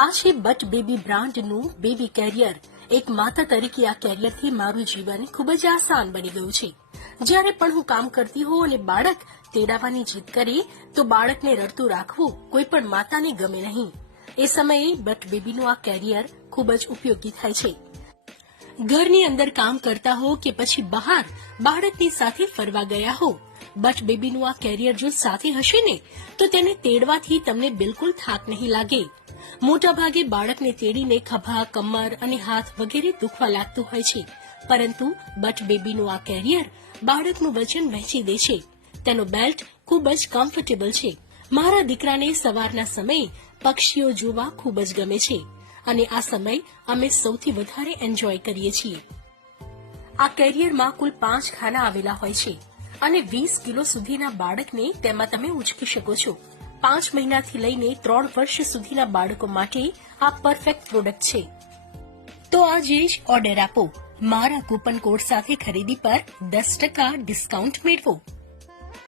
આ છે but baby બ્રાન્ડનું બેબી કેરિયર। એક માતા તરીકે આ કેરિયરથી મારું જીવન ખૂબ જ આસાન બની ગયું છે। જ્યારે પણ હું કામ કરતી હોઉં અને બાળક તેડાવવાની જીદ કરે તો બાળકને રડતું રાખવું કોઈ પણ માતાને ગમે નહીં। એ સમયે બટ બેબીનું આ કેરિયર ખૂબ જ ઉપયોગી થાય છે। ઘરની અંદર કામ કરતા હો કે પછી બહાર બાળકની સાથે ફરવા ગયા હો, બટ બેબીનું આ કેરિયર જો સાથે હશે ને તો તેને તેડવાથી તમને બિલકુલ થાક નહીં લાગે। મોટાભાગે બાળકને તેડીને ખભા, કમર અને હાથ વગેરે દુખવા લાગતું હોય છે, પરંતુ બટ બેબીનું આ કેરિયર બાળકનું વજન વહેંચી દે છે। તેનો બેલ્ટ ખૂબ જ કમ્ફર્ટેબલ છે। મારા દીકરાને સવારના સમયે પક્ષીઓ જોવા ખૂબ જ ગમે છે અને આ સમય અમે સૌથી વધારે એન્જોય કરીએ છીએ। આ કેરિયરમાં કુલ 5 ખાના આવેલા હોય છે અને 20 કિલો સુધીના બાળકને તેમાં તમે ઉંચકી શકો છો। 5 મહિનાથી લઈને 3 વર્ષ સુધીના બાળકો માટે આ પરફેક્ટ પ્રોડક્ટ છે। તો આજે જ ઓર્ડર આપો। મારા કૂપન કોડ સાથે ખરીદી પર 10% ડિસ્કાઉન્ટ મેળવો।